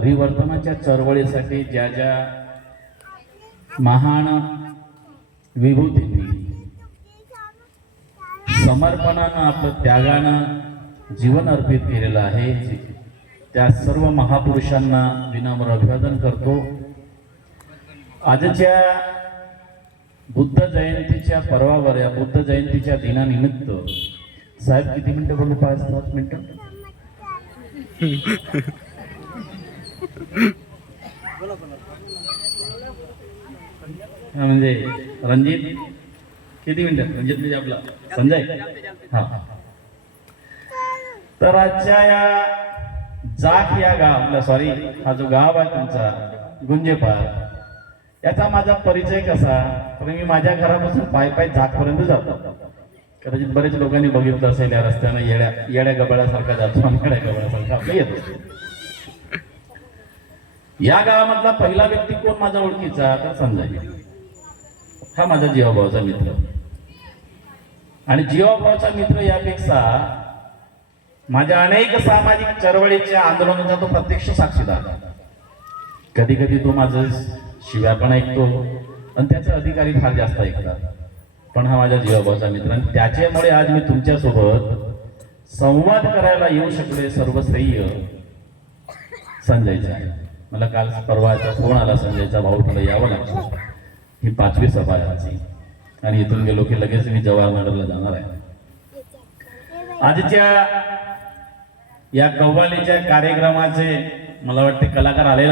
परिवर्तनाच्या चळवळीसाठी ज्या ज्या महान विभूतींनी समर्पणानं आपलं त्यागानं जीवन अर्पित केलेलं आहे, त्या सर्व महापुरुषांना विनम्र अभिवादन करतो। आजच्या बुद्ध जयंतीच्या पर्वावर, या बुद्ध जयंतीच्या दिनानिमित्त साहेब किती मिनिटं बोलू? 5-7 मिनिटं म्हणजे रणजित किती मिनिटं? रणजित म्हणजे आपला संजय। हा, तर आजच्या या जाख या गाव, सॉरी, हा जो गाव आहे तुमचा गुंजेपार, याचा माझा परिचय कसा? तर मी माझ्या घरापासून पाय जाखपर्यंत जातो। कदाचित बरेच लोकांनी बघितलं असेल, या रस्त्यानं येड्या गबाळासारखा जातो आणि येड्या गबाळासारखा आपलं येतो। या गावामधला पहिला व्यक्ती कोण माझा ओळखीचा? तर संजय, हा माझा जीवाभावाचा मित्र। आणि जीवाभावाचा मित्र यापेक्षा माझ्या अनेक सामाजिक चळवळीच्या आंदोलनाचा तो प्रत्यक्ष साक्षीदार। कधी कधी तो माझं शिव्या पण ऐकतो आणि त्याचा अधिकारी फार जास्त ऐकतात, पण हा माझा जीवाभावाचा मित्र आणि त्याच्यामुळे आज मी तुमच्यासोबत संवाद करायला येऊ शकले। सर्व श्रेय संजयचा आहे। मला काल परवाचा फोन आला, संजयचा भाऊ तुला यावं लागतं, ही 5वी सभा आहे आणि इथून गेलो की लगेच मी जवाहरनगरला जाणार आहे। आजच्या या कव्वालीच्या कार्यक्रमाचे मला वाटते कलाकार आलेला